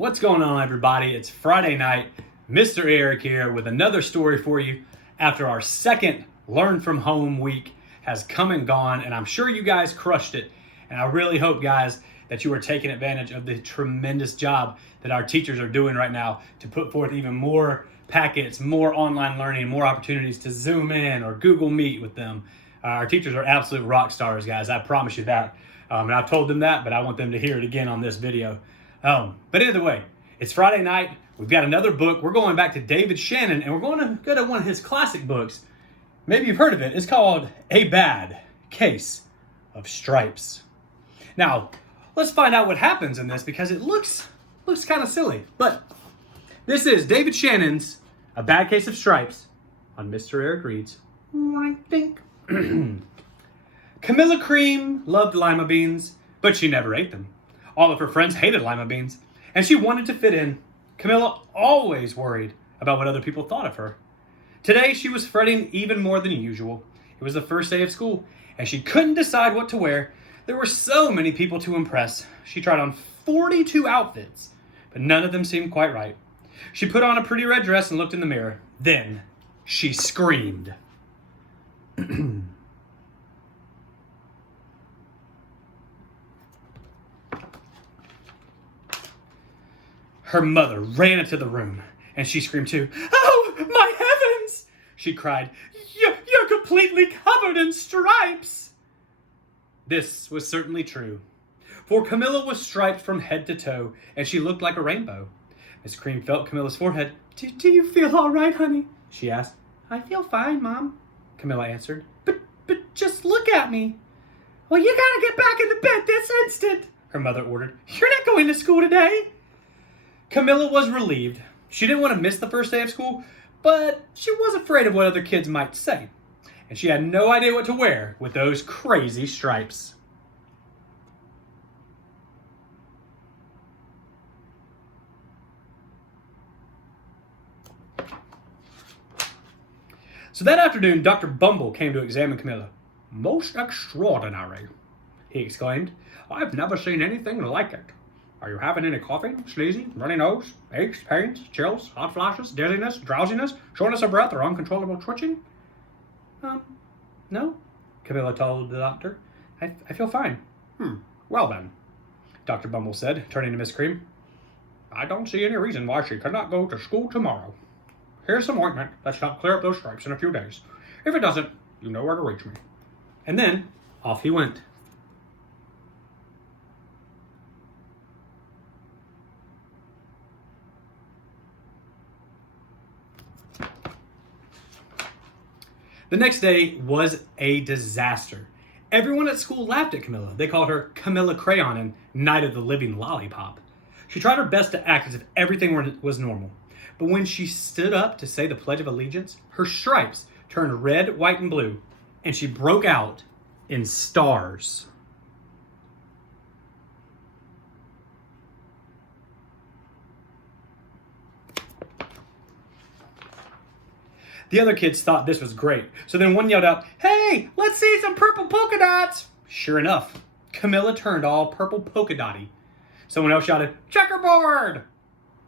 What's going on, everybody? It's Friday night. Mr. Eric here with another story for you after our second Learn From Home week has come and gone, and I'm sure you guys crushed it. And I really hope, guys, that you are taking advantage of the tremendous job that our teachers are doing right now to put forth even more packets, more online learning, more opportunities to Zoom in or Google Meet with them. Our teachers are absolute rock stars, guys. I promise you that. And I've told them that, but I want them to hear it again on this video. But either way, it's Friday night. We've got another book. We're going back to David Shannon, and we're going to go to one of his classic books. Maybe you've heard of it. It's called A Bad Case of Stripes. Now, let's find out what happens in this because it looks kind of silly. But this is David Shannon's A Bad Case of Stripes on Mr. Eric Reads. I think. Camilla Cream loved lima beans, but she never ate them. All of her friends hated lima beans, and she wanted to fit in. Camilla always worried about what other people thought of her. Today, she was fretting even more than usual. It was the first day of school, and she couldn't decide what to wear. There were so many people to impress. She tried on 42 outfits, but none of them seemed quite right. She put on a pretty red dress and looked in the mirror. Then, she screamed. Her mother ran into the room, and she screamed too. "Oh, my heavens!" she cried. You're completely covered in stripes!" This was certainly true, for Camilla was striped from head to toe, and she looked like a rainbow. Miss Cream felt Camilla's forehead. Do you feel all right, honey?" she asked. "I feel fine, Mom," Camilla answered. But just look at me." "Well, you gotta get back in the bed this instant," her mother ordered. "You're not going to school today." Camilla was relieved. She didn't want to miss the first day of school, but she was afraid of what other kids might say. And she had no idea what to wear with those crazy stripes. So that afternoon, Dr. Bumble came to examine Camilla. "Most extraordinary," he exclaimed. "I've never seen anything like it. Are you having any coughing, sneezing, runny nose, aches, pains, chills, hot flashes, dizziness, drowsiness, shortness of breath, or uncontrollable twitching?" No, Camilla told the doctor. I feel fine." Well then," Dr. Bumble said, turning to Miss Cream. "I don't see any reason why she cannot go to school tomorrow. Here's some ointment that should help clear up those stripes in a few days. If it doesn't, you know where to reach me." And then, off he went. The next day was a disaster. Everyone at school laughed at Camilla. They called her Camilla Crayon and Night of the Living Lollipop. She tried her best to act as if everything was normal. But when she stood up to say the Pledge of Allegiance, her stripes turned red, white, and blue, and she broke out in stars. The other kids thought this was great, so then one yelled out, "Hey, let's see some purple polka dots!" Sure enough, Camilla turned all purple polka dotty. Someone else shouted, "Checkerboard!"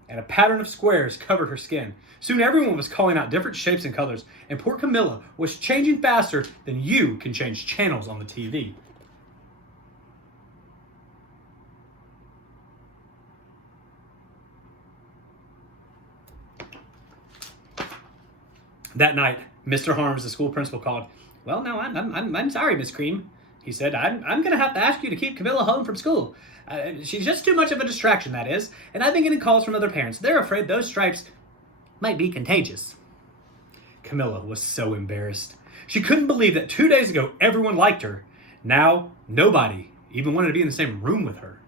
And a pattern of squares covered her skin. Soon everyone was calling out different shapes and colors, and poor Camilla was changing faster than you can change channels on the TV. That night, Mr. Harms, the school principal, called. "Well, no, I'm sorry, Miss Cream," he said. I'm going to have to ask you to keep Camilla home from school. She's just too much of a distraction, that is. And I've been getting calls from other parents. They're afraid those stripes might be contagious." Camilla was so embarrassed. She couldn't believe that 2 days ago everyone liked her. Now, nobody even wanted to be in the same room with her.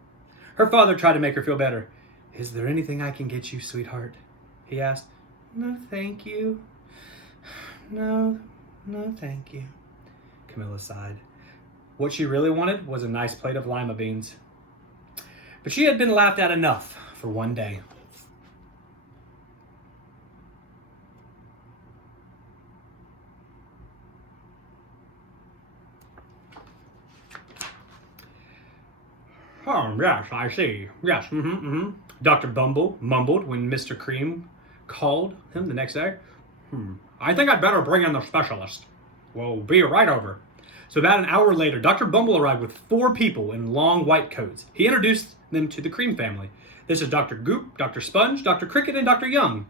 Her father tried to make her feel better. "Is there anything I can get you, sweetheart?" he asked. "No, thank you." No, thank you," Camilla sighed. What she really wanted was a nice plate of lima beans. But she had been laughed at enough for one day. Oh, yes, I see. Yes, Dr. Bumble mumbled when Mr. Cream called him the next day. I think I'd better bring in the specialist. We'll be right over. So about an hour later, Dr. Bumble arrived with 4 people in long white coats. He introduced them to the Cream family. This is Dr. Goop, Dr. Sponge, Dr. Cricket, and Dr. Young.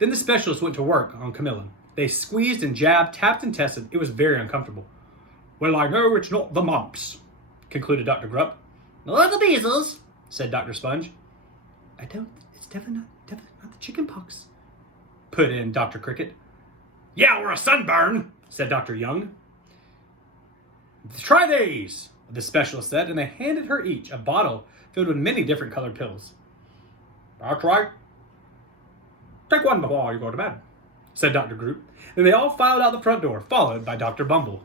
Then the specialist went to work on Camilla. They squeezed and jabbed, tapped and tested. It was very uncomfortable. Well, I know it's not the mumps, concluded Dr. Grupp. Nor the measles, said Dr. Sponge. It's definitely not the chicken pox, put in Dr. Cricket. Yeah, or a sunburn, said Dr. Young. Try these, the specialist said, and they handed her each a bottle filled with many different colored pills. That's right. Take one before you go to bed, said Dr. Groop. Then they all filed out the front door, followed by Dr. Bumble.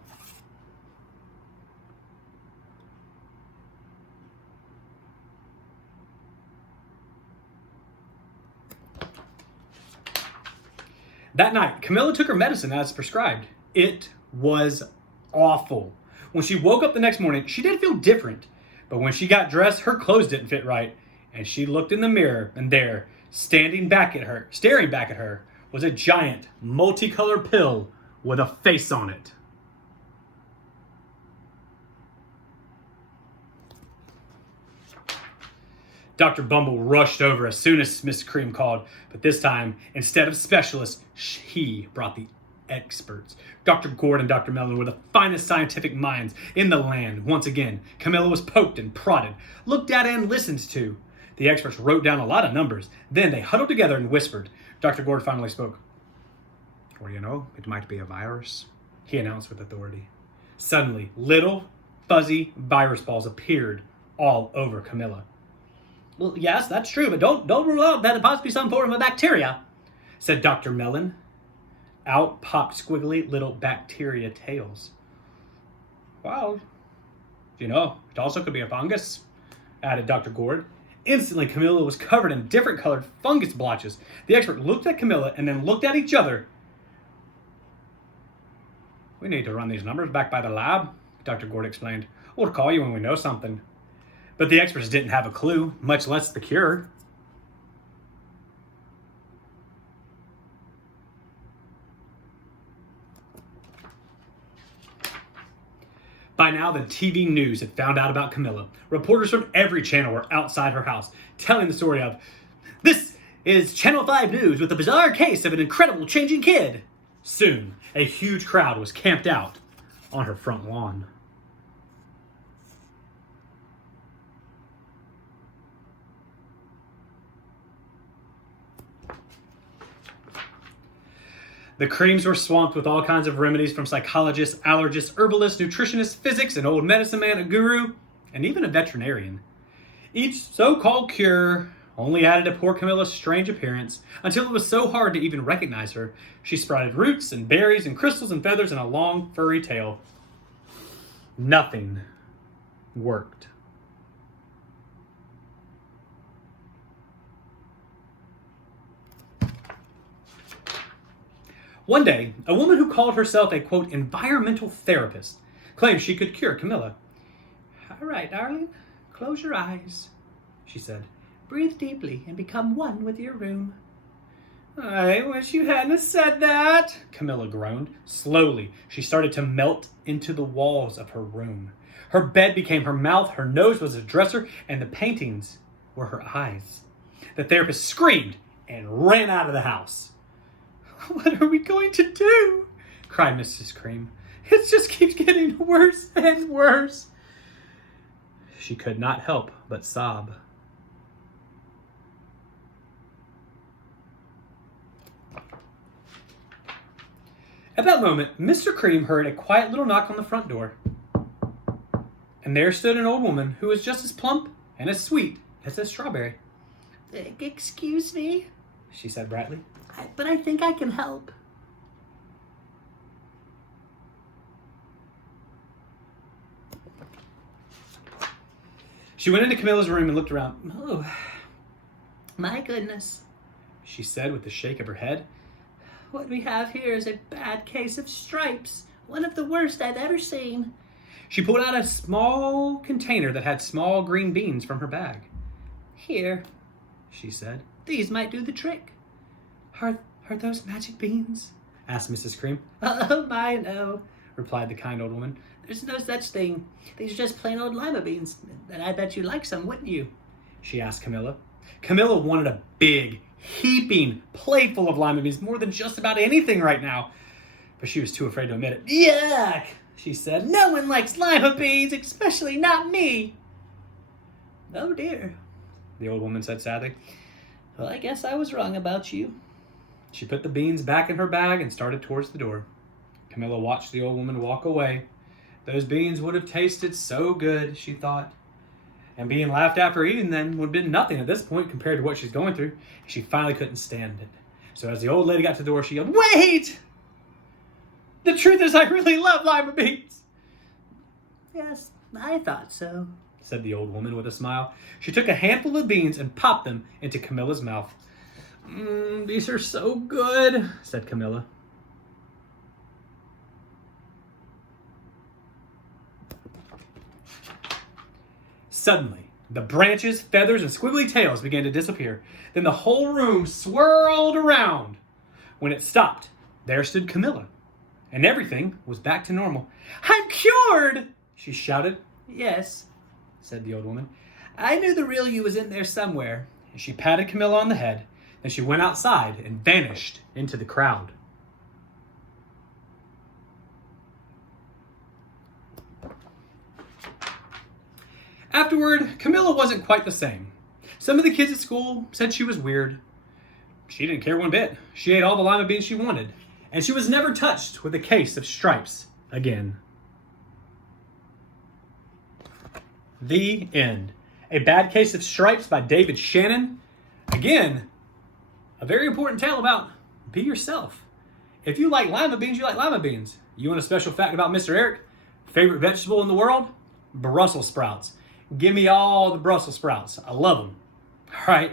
That night, Camilla took her medicine as prescribed. It was awful. When she woke up the next morning, she did feel different. But when she got dressed, her clothes didn't fit right. And she looked in the mirror, and there, staring back at her, was a giant, multicolored pill with a face on it. Dr. Bumble rushed over as soon as Miss Cream called, but this time, instead of specialists, he brought the experts. Dr. Gord and Dr. Mellon were the finest scientific minds in the land. Once again, Camilla was poked and prodded, looked at and listened to. The experts wrote down a lot of numbers. Then they huddled together and whispered. Dr. Gord finally spoke. Well, you know, it might be a virus, he announced with authority. Suddenly, little, fuzzy virus balls appeared all over Camilla. Well, yes, that's true, but don't rule out that it possibly be some form of bacteria, said Dr. Mellon. Out popped squiggly little bacteria tails. Well, you know, it also could be a fungus, added Dr. Gord. Instantly, Camilla was covered in different colored fungus blotches. The expert looked at Camilla and then looked at each other. We need to run these numbers back by the lab, Dr. Gord explained. We'll call you when we know something. But the experts didn't have a clue, much less the cure. By now, the TV news had found out about Camilla. Reporters from every channel were outside her house, telling the story of, "This is Channel 5 News with a bizarre case of an incredible changing kid." Soon, a huge crowd was camped out on her front lawn. The creams were swamped with all kinds of remedies from psychologists, allergists, herbalists, nutritionists, physics, an old medicine man, a guru, and even a veterinarian. Each so-called cure only added to poor Camilla's strange appearance until it was so hard to even recognize her. She sprouted roots and berries and crystals and feathers and a long furry tail. Nothing worked. One day, a woman who called herself a, quote, environmental therapist claimed she could cure Camilla. All right, darling, close your eyes, she said. Breathe deeply and become one with your room. I wish you hadn't said that, Camilla groaned. Slowly, she started to melt into the walls of her room. Her bed became her mouth, her nose was a dresser, and the paintings were her eyes. The therapist screamed and ran out of the house. What are we going to do? Cried Mrs. Cream. It just keeps getting worse and worse. She could not help but sob. At that moment, Mr. Cream heard a quiet little knock on the front door. And there stood an old woman who was just as plump and as sweet as a strawberry. Excuse me, she said brightly. But I think I can help. She went into Camilla's room and looked around. Oh, my goodness, she said with a shake of her head. What we have here is a bad case of stripes, one of the worst I've ever seen. She pulled out a small container that had small green beans from her bag. Here, she said. these might do the trick. Are those magic beans? Asked Mrs. Cream. Oh, my, no, replied the kind old woman. There's no such thing. These are just plain old lima beans. And I bet you'd like some, wouldn't you? She asked Camilla. Camilla wanted a big, heaping plate full of lima beans, more than just about anything right now. But she was too afraid to admit it. Yuck, she said. No one likes lima beans, especially not me. Oh, dear, the old woman said sadly. Well, I guess I was wrong about you. She put the beans back in her bag and started towards the door. Camilla watched the old woman walk away. Those beans would have tasted so good, she thought. And being laughed at for eating them would have been nothing at this point compared to what she's going through. She finally couldn't stand it. So as the old lady got to the door, she yelled, "Wait! The truth is I really love lima beans." Yes, I thought so, said the old woman with a smile. She took a handful of beans and popped them into Camilla's mouth. These are so good, said Camilla. Suddenly, the branches, feathers, and squiggly tails began to disappear. Then the whole room swirled around. When it stopped, there stood Camilla, and everything was back to normal. "I'm cured!" she shouted. "Yes," said the old woman. "I knew the real you was in there somewhere." And she patted Camilla on the head. Then she went outside and vanished into the crowd. Afterward, Camilla wasn't quite the same. Some of the kids at school said she was weird. She didn't care one bit. She ate all the lima beans she wanted. And she was never touched with a case of stripes again. The end. A Bad Case of Stripes by David Shannon. Again, a very important tale about be yourself. If you like lima beans, you like lima beans. You want a special fact about Mr. Eric? Favorite vegetable in the world? Brussels sprouts. Give me all the Brussels sprouts. I love them. All right.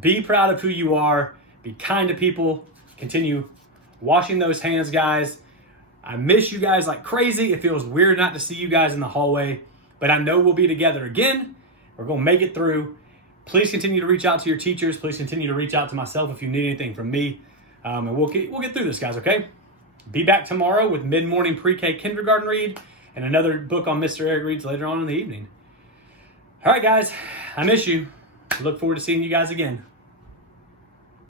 Be proud of who you are. Be kind to people. Continue washing those hands, guys. I miss you guys like crazy. It feels weird not to see you guys in the hallway, but I know we'll be together again. We're going to make it through. Please continue to reach out to your teachers. Please continue to reach out to myself if you need anything from me. And we'll get through this, guys, okay? Be back tomorrow with mid-morning pre-K kindergarten read and another book on Mr. Eric Reads later on in the evening. All right, guys, I miss you. Look forward to seeing you guys again.